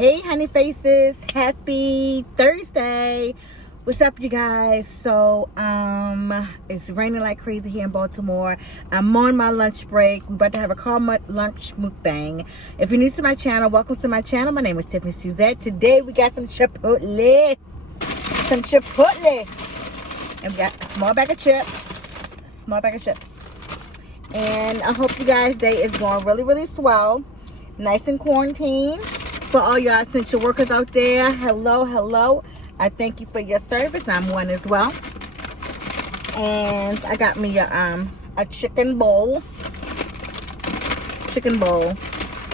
Hey honey faces, happy Thursday. What's up you guys? So it's raining like crazy here in Baltimore. I'm on my lunch break. We're about to have a lunch mukbang. If you're new to my channel, welcome to my channel. My name is Tiffany Suzette. Today we got some Chipotle. And we got a small bag of chips. And I hope you guys' day is going really swell. Nice and quarantined. For all y'all essential workers out there, hello. I thank you for your service. I'm one as well. And I got me a chicken bowl. Only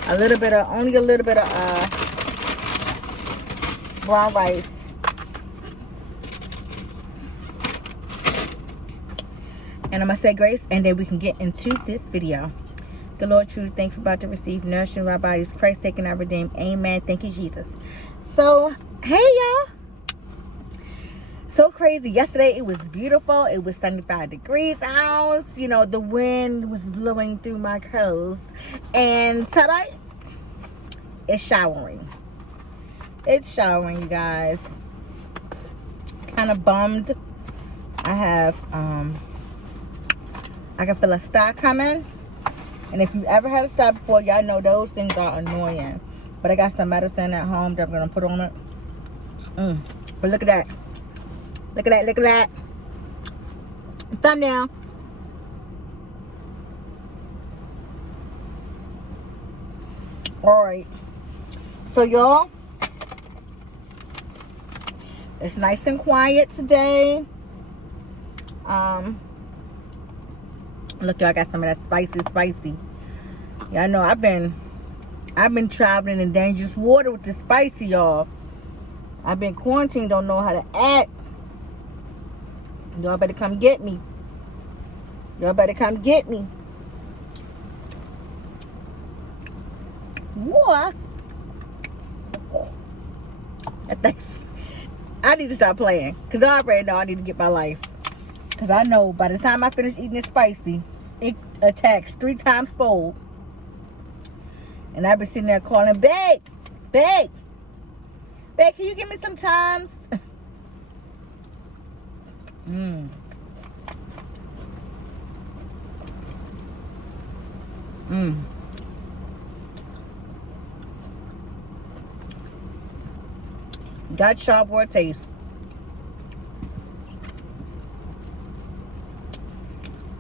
a little bit of brown rice. And I'm gonna say grace, and then we can get into this video. The Lord truly thank you about to receive nourishing our bodies. Christ taking our redeemed. Amen. Thank you, Jesus. So, hey, y'all. So crazy. Yesterday, it was beautiful. It was 75 degrees out. You know, the wind was blowing through my clothes. And tonight, it's showering. You guys. Kind of bummed. I can feel a star coming. And if you ever had a stop before, y'all know those things are annoying. But I got some medicine at home that I'm going to put on it. But look at that. Thumbnail. Alright. So, y'all, it's nice and quiet today. Look, y'all, I got some of that spicy. Y'all know I've been traveling in dangerous water with the spicy, y'all. I've been quarantined, don't know how to act. Y'all better come get me. What? I need to stop playing. Because I already know I need to get my life. Because I know by the time I finish eating this spicy, it attacks 3 times fold. And I've been sitting there calling, babe, can you give me some Times? Got sharp taste.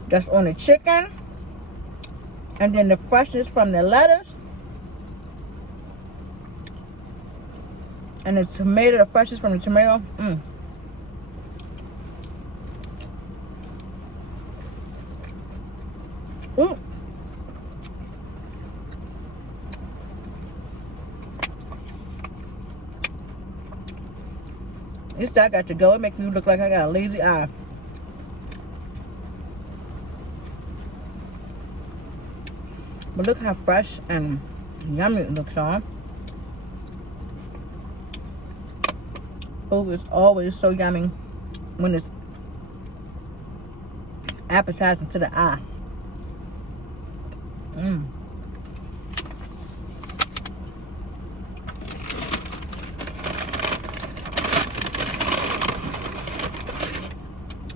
That's on the chicken. And then the freshness from the lettuce. And the tomato, the freshness from the tomato. Ooh. This I got to go. It makes me look like I got a lazy eye. But look how fresh and yummy it looks, y'all. Food is always so yummy when it's appetizing to the eye. And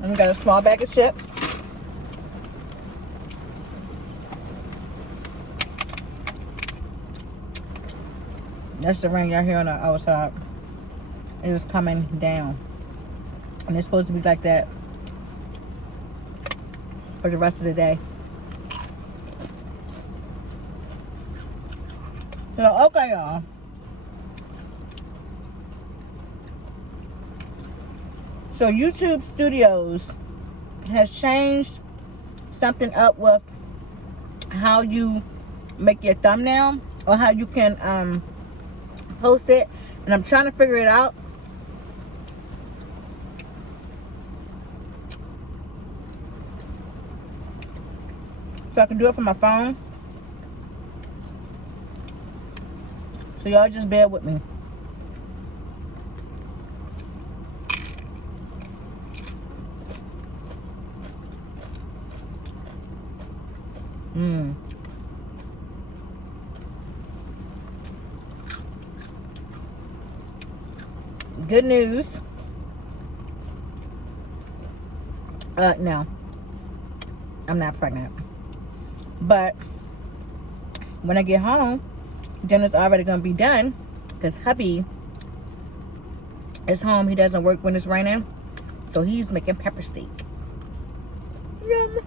we got a small bag of chips. That's the rain y'all hear on the outside. It is coming down. And it's supposed to be like that for the rest of the day. So, okay, y'all. So, YouTube Studios has changed something up with how you make your thumbnail or how you can post it. And I'm trying to figure it out. So I can do it from my phone. So y'all just bear with me. good news. No, I'm not pregnant. But when I get home, dinner's already gonna be done because hubby is home. He doesn't work when it's raining, so he's making pepper steak. Yum.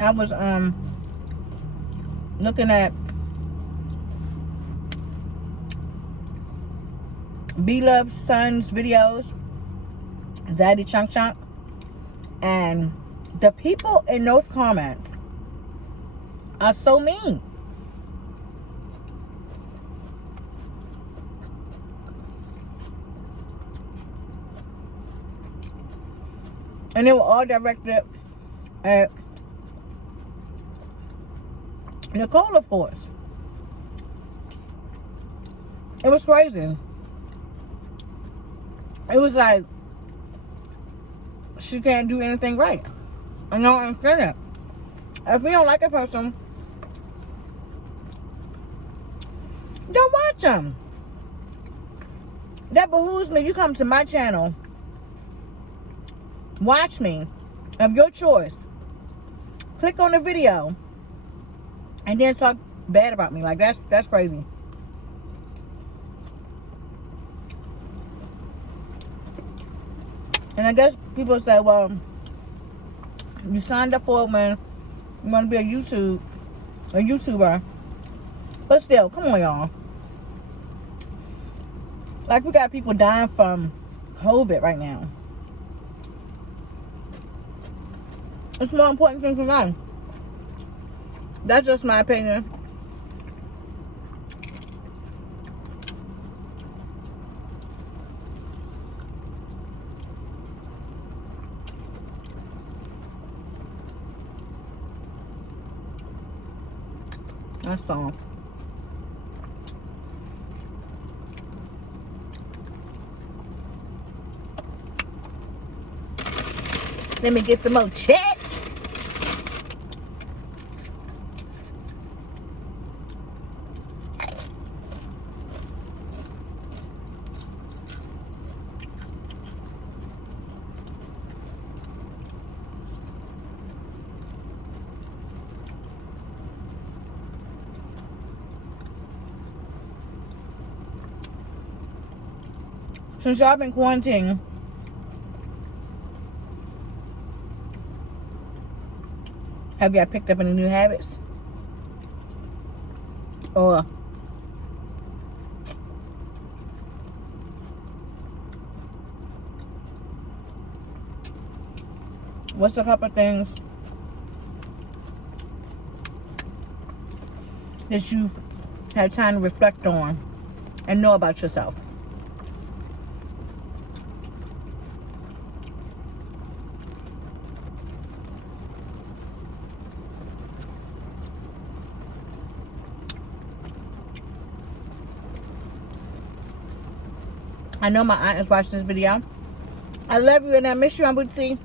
I was looking at Beloved's son's videos, Zaddy Chunk Chunk, and the people in those comments are so mean. And they were all directed at Nicole, of course. It was crazy. It was like she can't do anything right. I know I'm saying it. If you don't like a person, don't watch them. That behooves me. You come to my channel, watch me, of your choice. Click on the video, and then talk bad about me. Like that's crazy. And I guess people say, well, you signed up for it when you want to be a YouTuber. But still, come on, y'all. Like, we got people dying from COVID right now. It's more important things in life. That's just my opinion. That's all. Let me get some more checks. Since y'all been quarantining, have y'all picked up any new habits? Or what's a couple things that you've had time to reflect on and know about yourself? I know my aunt is watching this video. I love you and I miss you, Auntie.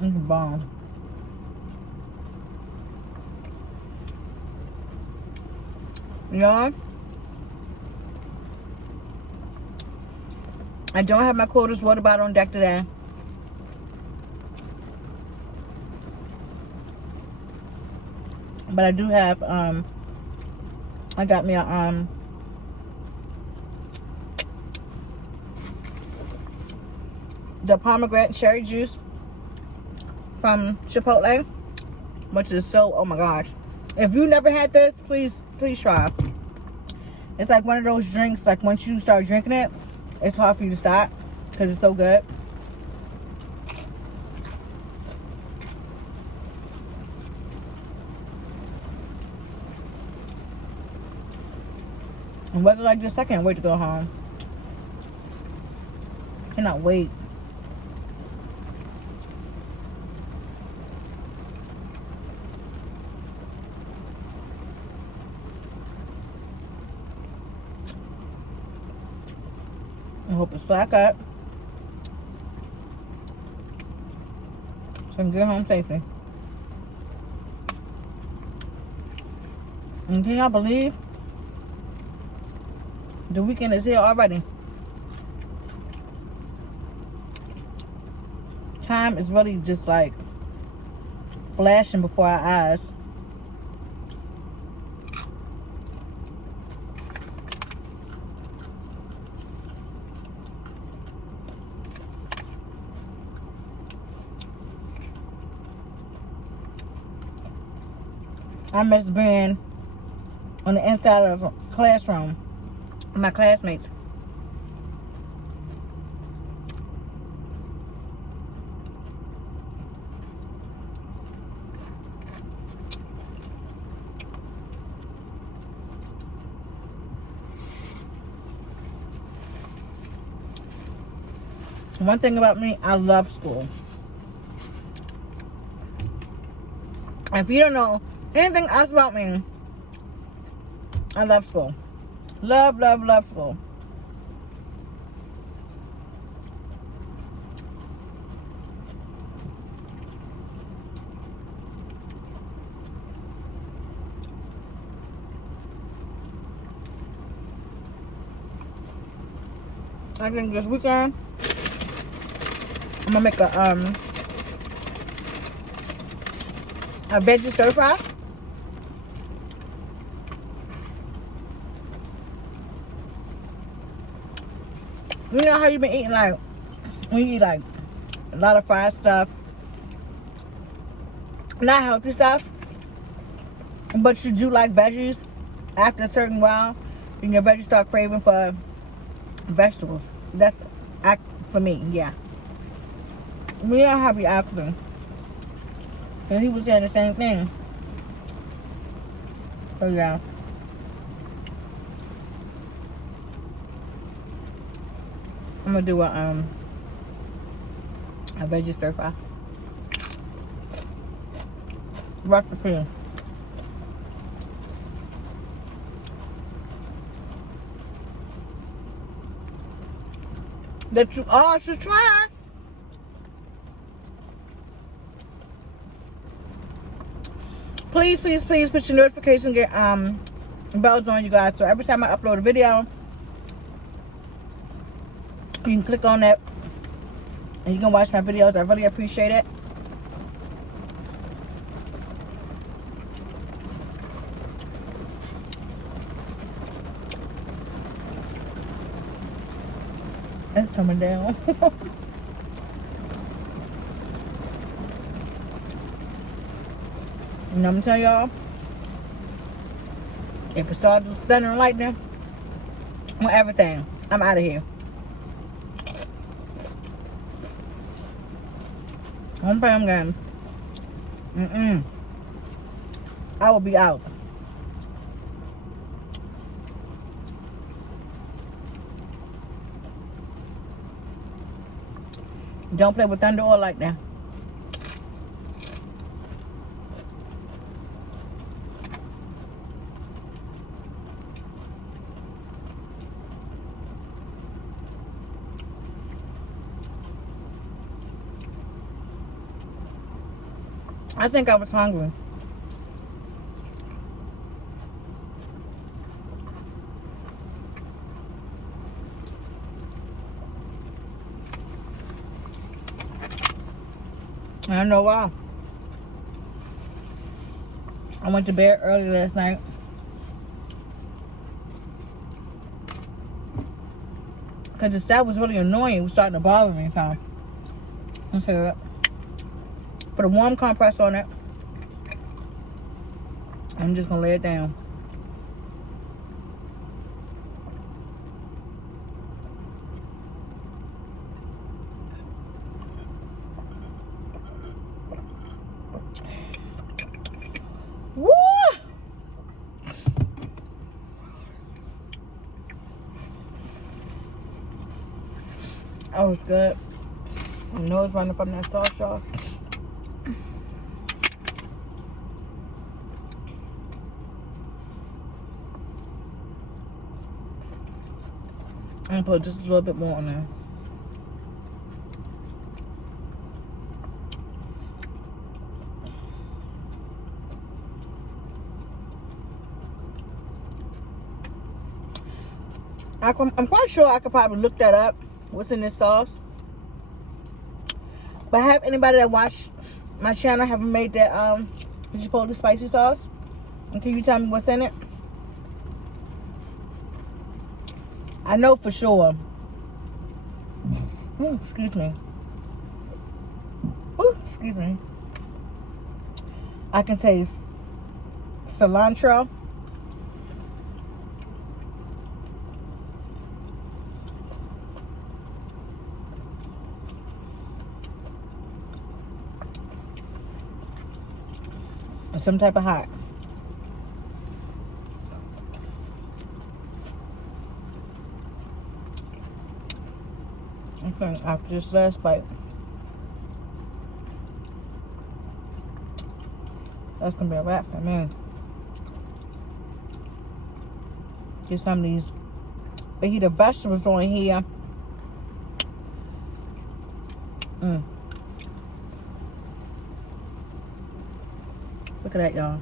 It's a bomb. Y'all, I don't have my quarters water bottle on deck today. But I do have, I got me a, the pomegranate cherry juice from Chipotle, which is so, oh my gosh. If you never had this, please try. It's like one of those drinks, like once you start drinking it, it's hard for you to stop because it's so good. And weather like this, I can't wait to go home. Cannot wait. I hope it's slack up so I can get home safely. And can y'all believe the weekend is here already? Time is really just like flashing before our eyes. I miss being on the inside of a classroom with my classmates. One thing about me, I love school. If you don't know anything else about me, I love school. Love, love, love school. I think this weekend I'm gonna make a veggie stir fry. You know how you've been eating, like when you eat like a lot of fried stuff, not healthy stuff, but you do like veggies. After a certain while, then your veggies start craving for vegetables. That's for me, yeah. We don't have the acting. And he was saying the same thing. So yeah. I'm gonna do a veggie stir fry recipe. That you all should try. Please, please, please put your notification bells on, you guys. So every time I upload a video, you can click on that and you can watch my videos. I really appreciate it. It's coming down. You know what I'm telling y'all? If it starts thunder and lightning on everything, I'm out of here. I'm playing games. I will be out. Don't play with thunder or lightning. I think I was hungry. I don't know why. I went to bed early last night. Because the sound was really annoying. It was starting to bother me. So let's hear it. Put a warm compress on it. I'm just going to lay it down. Oh, it's good. My nose running from that sauce, y'all. I'm gonna put just a little bit more on there. I'm quite sure I could probably look that up. What's in this sauce? But have anybody that watched my channel haven't made that Chipotle spicy sauce? And can you tell me what's in it? I know for sure. Ooh, excuse me. Ooh, excuse me. I can taste cilantro. And some type of hot. Okay, after this last bite, that's gonna be a wrap for me. Get some of these fajita vegetables on here. Look at that, y'all.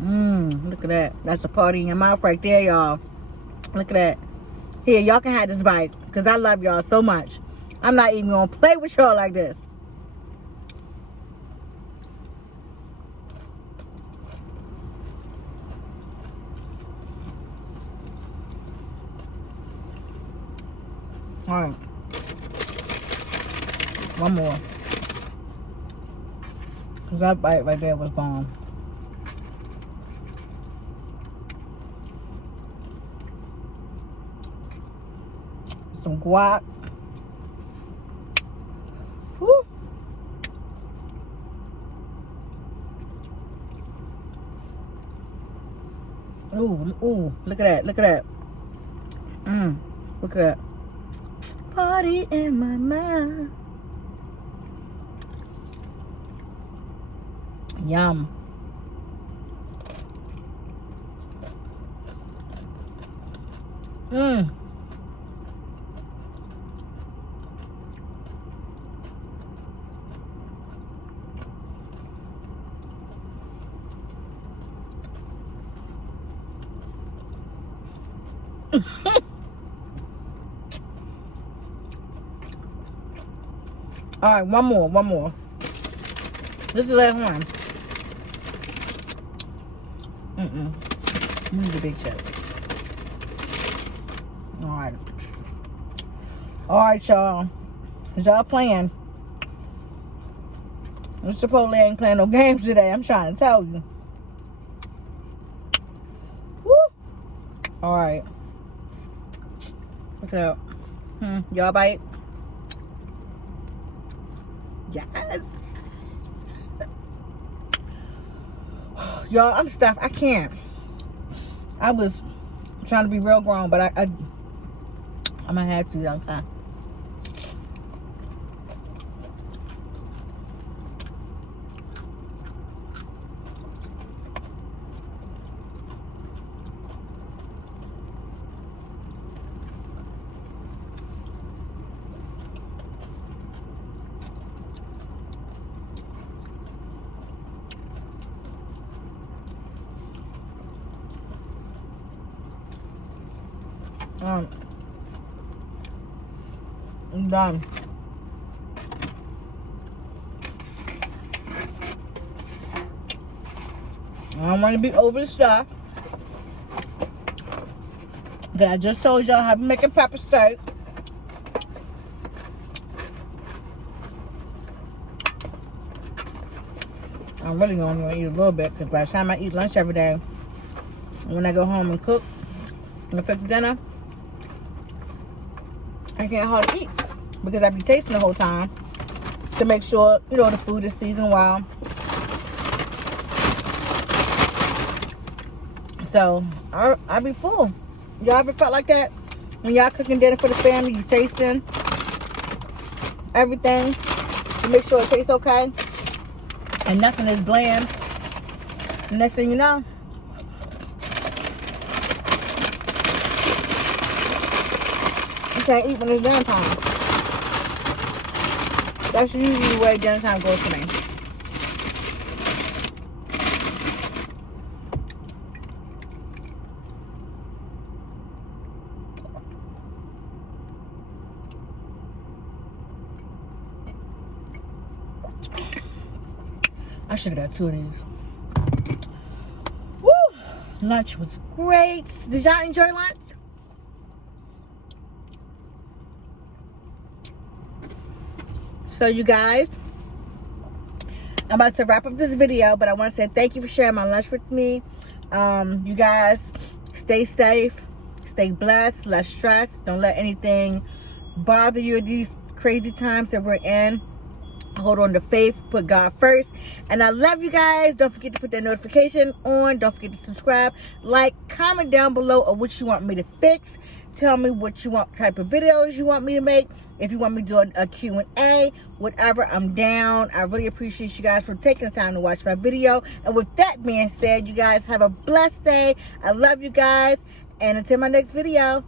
Look at that. That's a party in your mouth right there, y'all. Look at that. Here, y'all can have this bite because I love y'all so much. I'm not even gonna play with y'all like this. All right. One more. Because that bite right there was bomb. Some guac. Woo. Ooh, look at that, look at that. Look at that. Party in my mind. Yum. All right, one more. This is the last one. This is a big chip. All right, y'all. Is y'all playing? This Chipotle ain't playing no games today. I'm trying to tell you. Woo! All right. Look it up. Y'all bite? Yes. Y'all, I'm stuffed. I can't. I was trying to be real grown, but I'm gonna have to, okay. I'm done. I don't want to be over the stuff. But I just told y'all how to make a pepper steak. I'm really going to eat a little bit because by the time I eat lunch every day, when I go home and cook and fix dinner, I can't hardly eat because I be tasting the whole time to make sure, you know, the food is seasoned well. So, I be full. Y'all ever felt like that? When y'all cooking dinner for the family, you tasting everything to make sure it tastes okay. And nothing is bland. The next thing you know, you can't eat when it's dinner time. That's usually the way dinner time goes for me. I should have got 2 of these. Woo! Lunch was great. Did y'all enjoy lunch? So you guys, I'm about to wrap up this video, but I want to say thank you for sharing my lunch with me. You guys, stay safe, stay blessed, less stress. Don't let anything bother you at these crazy times that we're in. Hold on to faith, put God first, and I love you guys. Don't forget to put that notification on. Don't forget to subscribe, like, comment down below of what you want me to fix. Tell me what you want, type of videos you want me to make. If you want me to do a Q&A, whatever, I'm down. I really appreciate you guys for taking the time to watch my video. And with that being said, you guys have a blessed day. I love you guys, and until my next video,